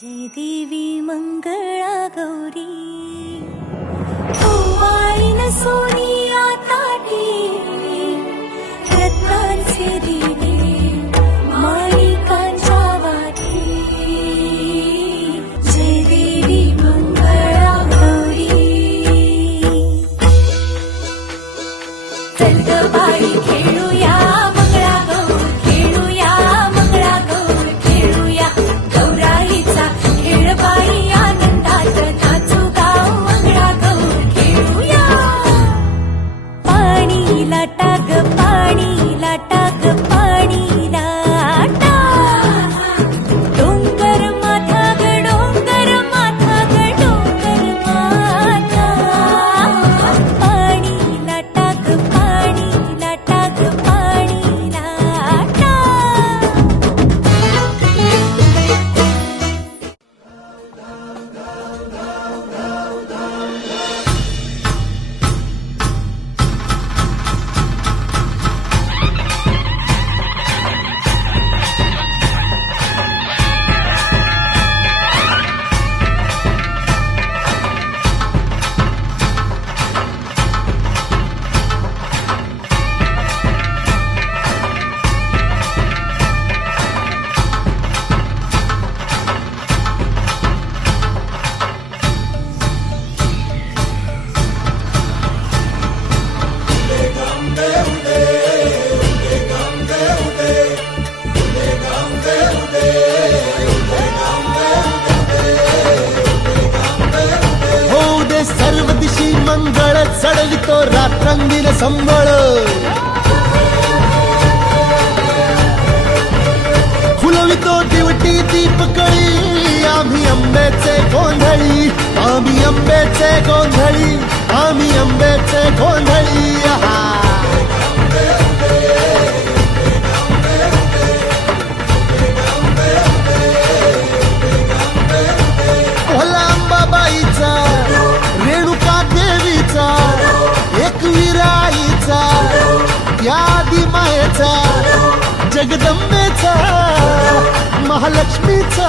जय देवी मंगळा गौरी ओवाळीन सोनिया ताटी रत्नांचे दिवे माणिकांच्या वाटी जय देवी मंगळा गौरी चल ग बाई खेळूया मंगळा गौर खेळूया मंगळा गौर खेळूया गौराईचा खेळ बाई आनंदात नाचू गाव मंगळा गौर खेळूया पाणी लाटा ग पाणी लाटा ग पाणी लाटा डोंगर माथा ग डोंगर माथा ग डोंगर माथा पाणी लाटा ग पाणी लाटा ग पाणी लाटा होऊ दे सर्व दिशी मंगळ चढवितो रात्रंगीन संबळ फुलवितो दिवटी दीपकळी आम्ही अंबेचे गोंधळी आम्ही अंबेचे गोंधळी आम्ही अंबेचे गोंधळी आहा. भोला अंबाबाईचा रेणुका देवीचा एकविराईचा या आदिमायेचा जगदंबेचा महालक्ष्मीचा